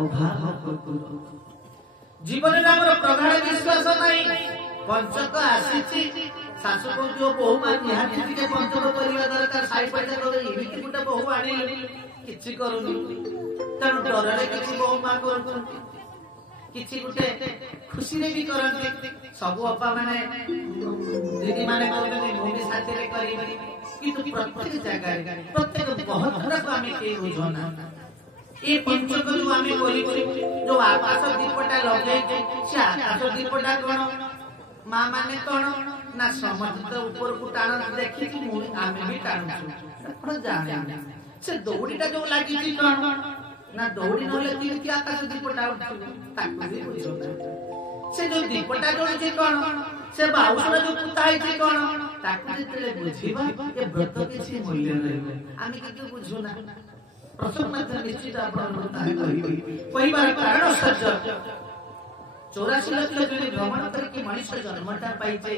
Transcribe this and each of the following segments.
अभाव कपूर जीवन में हमर प्रगाढ़ विश्वास नहीं पंचक आसी शाशु को जो बहु मान निहाती के पंचक परिवार दरकार साई पैसा कर इमिति गुटे बहु आनी किछि करूनी तन डरले किछि बहु मा करूनी किछि गुटे खुशी रे भी करंती सब अपा माने दीदी माने करबे भूमि साथी रे करी किंतु प्रत्येक जगह प्रत्येक बहुत तरह आमे के बुझना ए पंचक जो आमे करी जो आकाश दीपटा लगे से आकाश दीपटा कोन मां माने कोन ना समझ ऊपर को टाण देखि आमे भी टाणु आपण जाने से दौड़ीटा जो लागि छी कोन ना दौड़ी नले कि आकाश दीपटा ताकू भी बुझना से जो दीपटा जो छी कोन से बाउसरा जो पुताई छी कोन ताकू जेतले बुझिबा ए व्रत किछि मूल्य नै आमे कि बुझुना प्रसन्न निश्चित आपण ताहे कहिबी पहिबार कारण सत्य 84 लाख जो भ्रमण करके मनुष्य जन्मटा पाइछे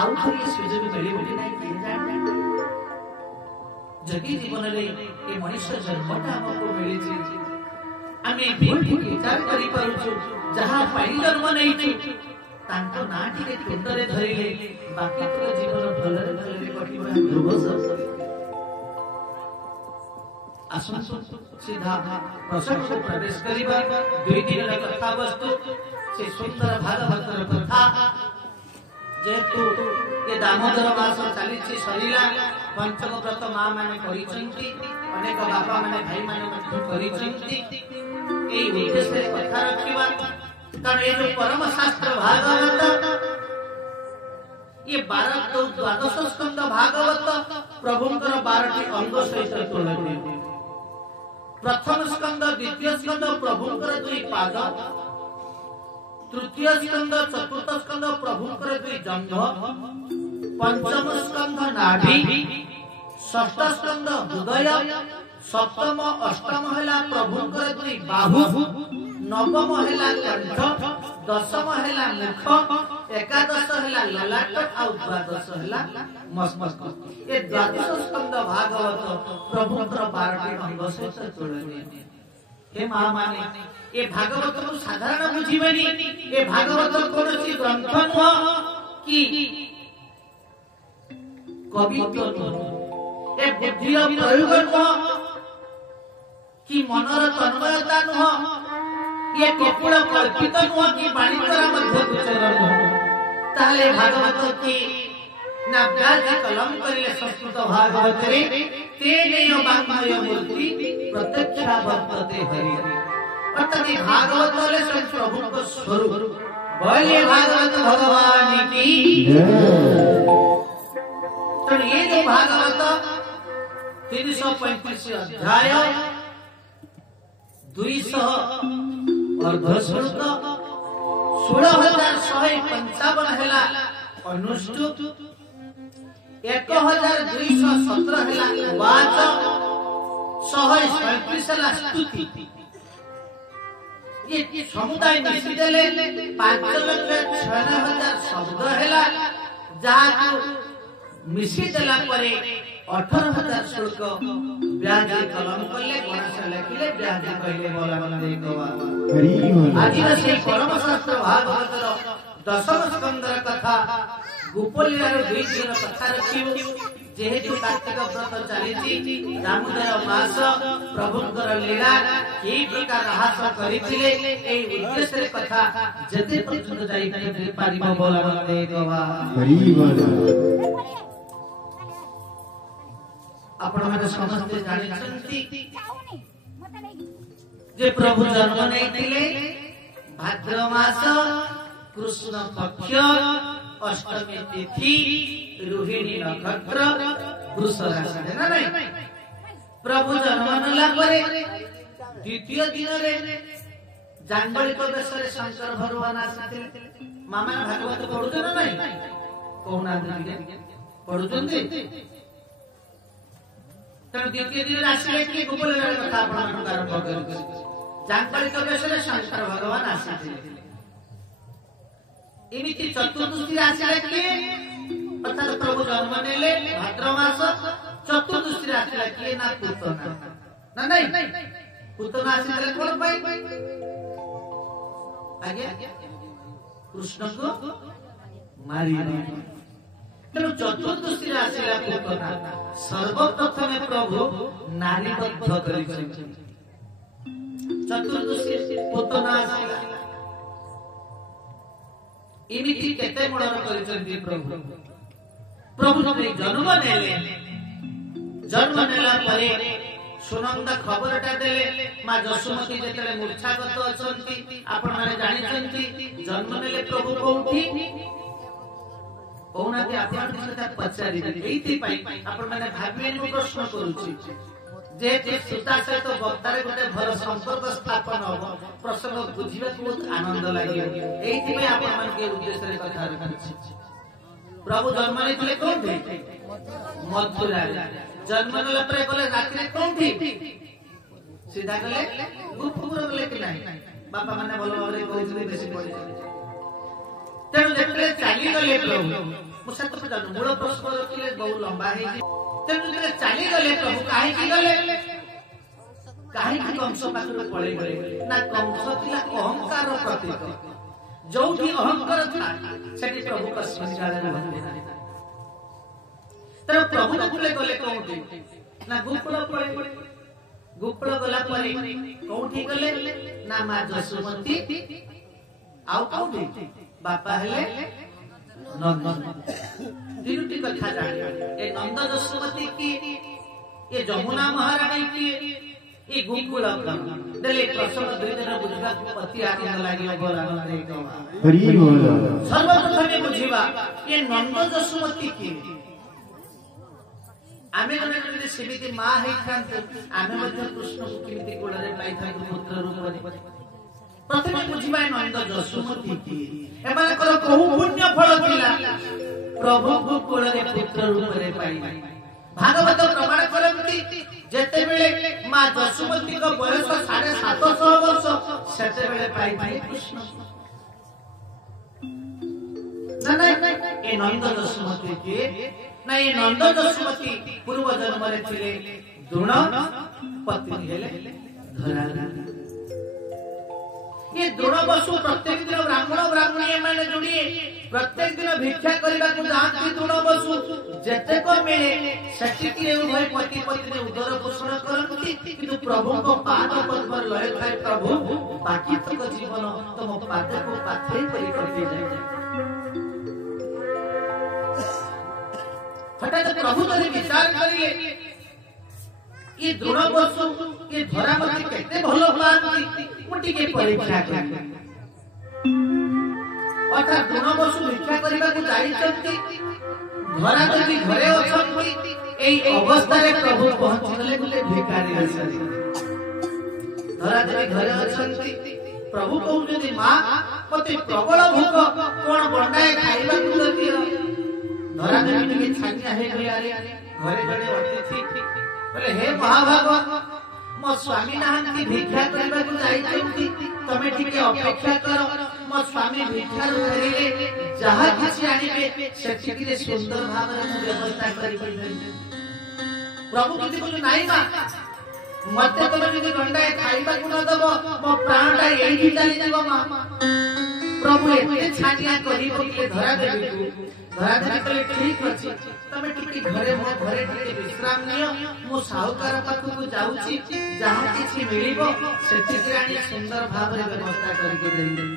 आउ थोड़ी सुजोग मिली बोली नहीं कि जाने जगी जीवन रे ए मनुष्य जन्मटा हमको मिली छी आमे भूल विचार करि पारुछु जहां पाई जन्म नहीं छी तांको नाठी के केंद्र धरिले बाकी तो जीवन भलरे भलरे कटिबा ध्रुव सब आसन सीधा प्रसंग को प्रवेश करिबा दुई दिन रे कथा वस्तु से सुंदर भागवतर कथा जेतु ये दामोदर मास चली छी सरीला पंचम व्रत मां माने करिसंती अनेक बापा माने भाई माने मध्य करिसंती ए उद्देश्य कथा रखिबा कारण ये जो परम शास्त्र भागवत ये 12 तो 12 स्कंद भागवत प्रभुंकर 12 टी अंग सहित तुलना प्रथम स्कंद द्वितीय स्कंद प्रभुंकर 2 पाद तृतीय स्कंद चतुर्थ स्कंद प्रभुंकर 2 जंघ पंचम स्कंद नाभि षष्ठ स्कंद हृदय सप्तम अष्टम हैला प्रभुंकर 2 बाहु नवम हैला कंठ दशम हैला मुख एकादश हैला ललाट आ द्वादश हैला मस्तक ए द्वादश स्कंद भागवत प्रभुंकर 12 अंग सहित तुलनीय हे मां माने ए भागवत को साधारण बुझिबेनी ए भागवत कोनोसी ग्रंथ नुह कि कवित्व नुह ए बुद्धिर प्रयोग नुह कि मनर तन्मयता नुह ये कपुड़ कल्पित नुह कि बाणिज्यरा मध्य गोचर नुह ताले भागवत की ना व्याज कलम करिले संस्कृत भागवत रे तेनेय वाङ्मय मूर्ति प्रत्यक्षा वर्तते हरि अर्थात भागवत ले स्वयं प्रभु को स्वरूप बोले भागवत भगवान की तो ये जो भागवत 335 अध्याय 200 अर्धश्लोक 16,155 हैला अनुष्टुप 1,217 हैला वाच 137 हैला स्तुति ये समुदाय मिसी देले 5,96,000 शब्द हैला जहा मिसी देला परे 18,000 श्लोक व्याज कलम करले गणेश लिखिले व्याज कहले बोला बंदे गवा आज से परम शास्त्र भागवतर दशम स्कंदर कथा गोपलीलार 2 दिन कथा रखियो जेहेतु कार्तिक व्रत चली दामोदर मास प्रभुंकर लीला की प्रकार हास करिथिले ए उद्देश्य रे कथा जते पर्यंत जाई पारिबा बोला बंदे गवा हरि बोल आपण माने समस्त जानि छंती जे प्रभु जन्म नेथिले भाद्र मास कृष्ण पक्ष अष्टमी तिथि रोहिणी नक्षत्र वृष राशि ना नहीं प्रभु जन्म नला परे द्वितीय दिन रे जांगलिक देश रे शंकर भगवान आसीथिले मामा भागवत पढुछ ना नहीं कोना दिन पढुछन्ती तर द्वितीय दिन आसीले कि गोपलीलार कथा आपण आरंभ करू जांगलिक देश रे शंकर भगवान आसीथिले एमिति चतुर्दशी आसीले कि अर्थात प्रभु जन्म नेले भाद्र मास चतुर्दशी आसीले कि ना पूतना ना नहीं पुतना आसीले कोन पाई आगे कृष्ण को मारी तेणु चतुर्दशी आसीला पुतना सर्वप्रथम प्रभु नारीबद्ध करिसें चतुर्दशी पुतना आसीला इमिति केते गुणर करिसें प्रभु प्रभु जन्म नेला परे सुनंदा खबरटा देले मां जसुमती जेतले मूर्छागत अछंती आपण माने जानिछंती जन्म नेले प्रभु कोठी कोना के आपण सेटा पचारि एइति पई आपण माने भाबिएन को प्रश्न करूची जे सीता सहित वक्तारे गोटे भर संपर्क स्थापन हो प्रसंग बुझिबा बहुत आनंद लागियो एइति पई आपण मान के उद्देश्य रे कथा रखछि प्रभु जन्म नेले कोठी मथुरा जन्म नेला परे गले रात्रि कोठी सीधा गले गुफुर गले कि नाही बापा माने भलो भाबरे कहउछले बेसी पड़ी तेनु जेतले चाली गले प्रभु मुसा तो पता मूल प्रश्न रखिले बहुत लंबा है तेनु जेतले चाली गले प्रभु काहे की कंस पाखर पळे गले ना कंस थिला अहंकार प्रतीक जोठी अहंकार था सेठी प्रभु का संस्कार रहले तर प्रभु नकुले गले कोठी ना गुफुर पळे गुफुर गला परे कोठी गले ना मां जसुमती आउ कोठी बापा हेले नंद तीनटी कथा जानी ए नंद जसुमती की ये जमुना महारानी की ये गुफुर देले प्रसन्न दुई दिन बुझबा अति आनंद लागि बोल आनंद हरि बोल सर्वप्रथम बुझिबा ये नंद जसुमती की आमे जने जने सेमिति मा हे खांत आमे मध्य कृष्ण को किमिति कोळरे पाई थाकु पुत्र रूप प्रथम बुझिबा नंद जसुमती की एमाने कर बहु पुण्य फल दिला प्रभु को कोळरे पुत्र रूप रे पाई भागवत प्रमाण करंती जेते बेले मां जसुमती को बयस 750 वर्ष सेते बेले पाई भाई कृष्ण ना ए नंद जसुमती के ना ये नंद जसुमती पूर्व जन्म रे थिले द्रोण पत्नी हेले धरा ये द्रोण बसु प्रत्येक दिन ब्राह्मण ब्राह्मणी माने जोड़ी प्रत्येक दिन भिक्षा करबा को जाती द्रोण बसु जेते को मिले सच्ची के उभय पति पत्नी उदर पोषण करंती किंतु प्रभु को पाद पद्म लय थाए प्रभु बाकी तक जीवन तुम पाद को पाथे करी करते जाए हठात प्रभु तरी विचार करिले ये द्रोण बसु ये धरा मती केते भलो पाती मुटी के परीक्षा करी अर्थात द्रोण बसु भिक्षा करबा को जाई छथि धरा देवी घरे अछथि एई अवस्था रे प्रभु पहुंची गले गुले भिकारी आछथि धरा देवी घरे अछथि प्रभु कहउछथि मां मते प्रबल भोक कोन बंडाए खाइबा को दियो धरा देवी के छानिया हे गया रे घरे जड़े अतिथि बोले हे महाभाग मो स्वामी नाहंती भिक्षा करबा को जाई छथि तमे ठीक अपेक्षा करो मो स्वामी भिक्षा करिले जहा किछि आनिबे सेठी रे सुंदर भाबरे मु व्यवस्था करि प्रभु किछि बोलु नाही मा मते तमे जदि गंडाए खाइबा को न दबो मो प्राणटा एही चली जाबो मा प्रभु एते छानिया करि बोले धरा देबी कले ठीक अछि तमे टिकी घरे मो घरे टिके विश्राम नियो मो साहुकार पाखु को जाउची जहां किछि मिलिबो सेठी रानी सुंदर भाबरे व्यवस्था करके देई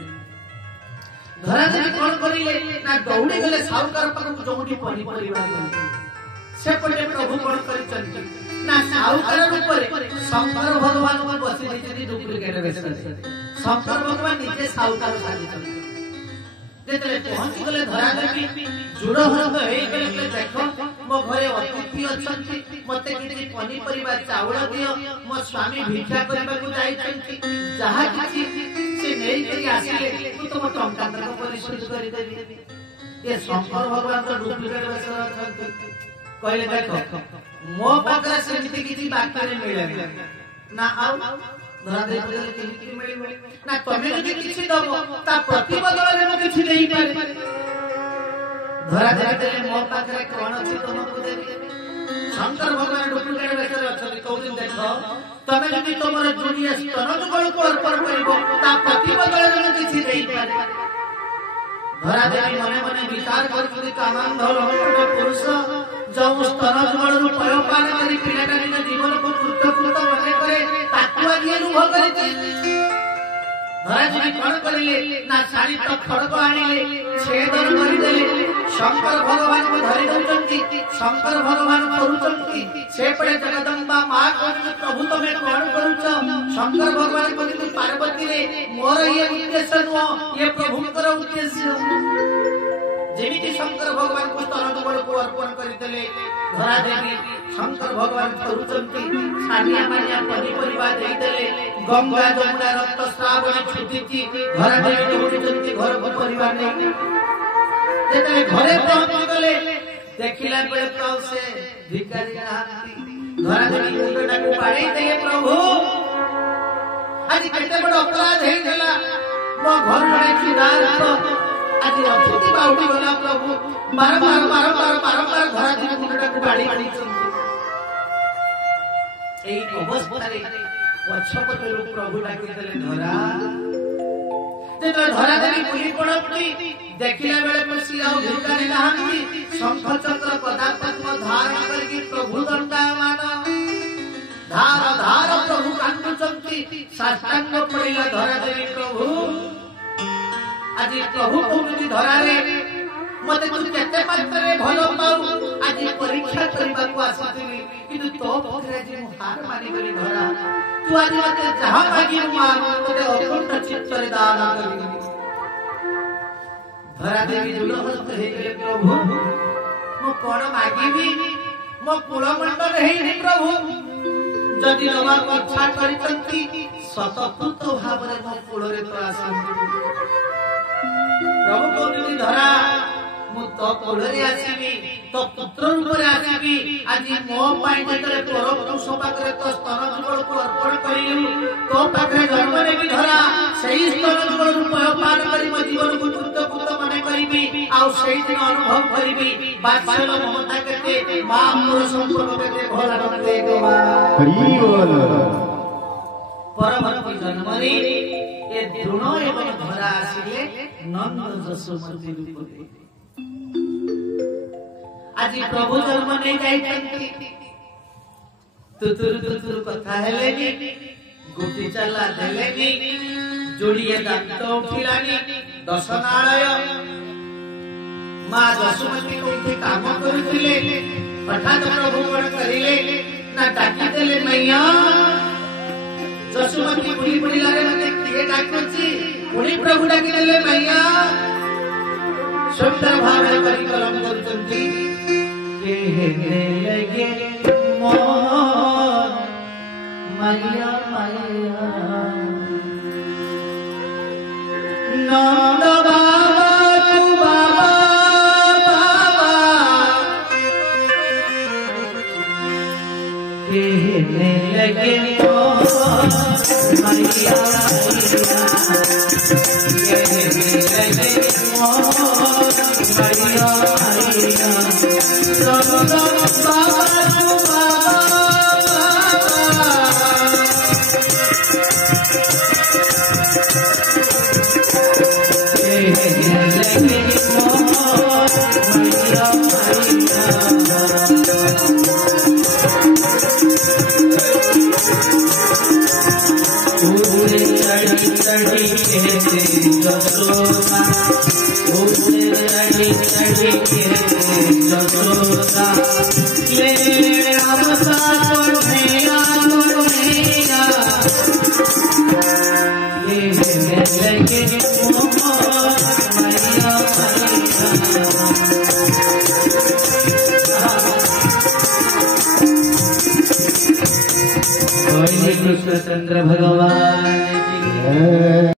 धरा देवी कोन करिले ना दौड़ी गले साहुकार पाखु जोंडी पनी परिवार से पटे प्रभु कोन करिचंती ना साहुकार ऊपर शंकर भगवान को बसी देती डुप्लीकेट बेस शंकर भगवान निजे साहुकार साजिचंती जेतले पहुंची गले धरा देवी जुड़ हरत हे गले देखो मो घरे अतिथि अछंती मते किछि पनी परिवार चावल दियो मो स्वामी भिक्षा करबा को जाई छंती जहा किछि से नेई के आसीले तू तो टंका तक परिशोध करि देबी ये शंकर भगवान तो डुप्लीकेट बेस अछंती कहले देखो मो पाखरे सेमिति किछि बाकी रे मिले ना आउ धरा दे पले किछि मिलिबो ना तमे जदि किछि दबो ता प्रतिबदल रे म किछि देई पारे धरा दे मो पाखरे कोन अछि तुमको देबी शंकर भगवान डुप्लिकेट वेशर अछति कौदिन देखो तमे जदि तमर जोड़िया स्तन जुगल को अर्पण करिवो ता प्रति बदले जने किछि देई पारे धरा देवी मने मने विचार करछि कामान धल पुरुष जो स्तन जुगल रु पयोपान करी पिलाटा दिन जीवन को कृतकृत मने करे ताकुआ दिए अनुभव करिछि धरा देवी कोन करिले ना साड़ी तो फड़क आनिले छेदन करि देले शंकर भगवान को धरि दउचंती शंकर भगवान करूचंती सेपड़े जगदम्बा मां कहते प्रभु तमे कोन करूछ शंकर भगवान कहते पार्वती रे मोर ये उद्देश्य नो ये प्रभुकर उद्देश्य जेमिति शंकर भगवान को स्तन जुगल को अर्पण करि देले धरा देवी शंकर भगवान करूचंती सानिया मानिया परि परिवार देई देले गंगा जमुना रक्त श्रावण छुटीची धरा देवी दौड़चंती घर को परिवार नहीं जेते घरे पहुंच गले देखिला बेले तो से भिखारी नाहंती धरा देवी मुंडटा को पाड़ी दे प्रभु आज केते बड़ अपराध हे गेला मो घर रे किदार तो आज अतिथि बाउडी गला प्रभु बार धरा देवी मुंडटा को पाड़ी एई अवस्था रे पछपटे रो प्रभु डाकी देले धरा जेते धरा देवी बुली पड़ती देखिला बेले पसी आउ भिखारी नाहंती शंख चक्र पदापद्म धारण करके प्रभु दंडायमान धार धार प्रभु कांदुचंती साष्टांग पड़िला धरा देवी प्रभु आज प्रभु कोमति धरा रे मते तू केते मात्रे भलो पाऊ आज परीक्षा करबा को आसीथिली किंतु तो पखरे जे हार मानि गली धरा तू आज मते जहां भागी मां मते अकुंठ चित्त रे दान करी धरा देवी दुलहस्त हे गेले प्रभु मो कोन मागीबी मो कुलमंडल हे प्रभु जदि नवा इच्छा करितंती सतपुत भावरे मो कुलरे तो आसंती प्रभु कोनि धरा मु तो कुलरे आसीबी तो पुत्र रूप आसीबी आज मो पाई जेतरे परम सपाकरे तो स्तन जुगल को अर्पण करिलु तो पाखरे जन्म नेबी धरा सेही स्तन जुगल रूप पान करी मो जीवन को कृतकृत मने करिबी आ सेही दिन अनुभव करिबी बात्सल ममता केते मां मोर संपर्क केते भला रखे देवा हरि बोल परवर्ती जन्म रे ए द्रोण एवं धरा आसीले नंद जसोमती रूप आज प्रभु जन्म नहीं जाइछंती तुतुर कथा हेलेनी गुटी चला देलेनी जोड़िए दांत उठिलानी दशनालय मां जसोमती कोठी काम करुथिले हठात प्रभु कोन करिले ना डाकी देले मैया जसोमती बुली बुलीला रे मते किए डाकछि पुणी प्रभु डाकी देले मैया सुंदर भावे परिकलम करचंती कहने लगे मोर मैया मैया नंद बाबा तू बाबा कहने लगे मोर मैया कहने लगे मोर मैया कृष्ण चंद्र भगवान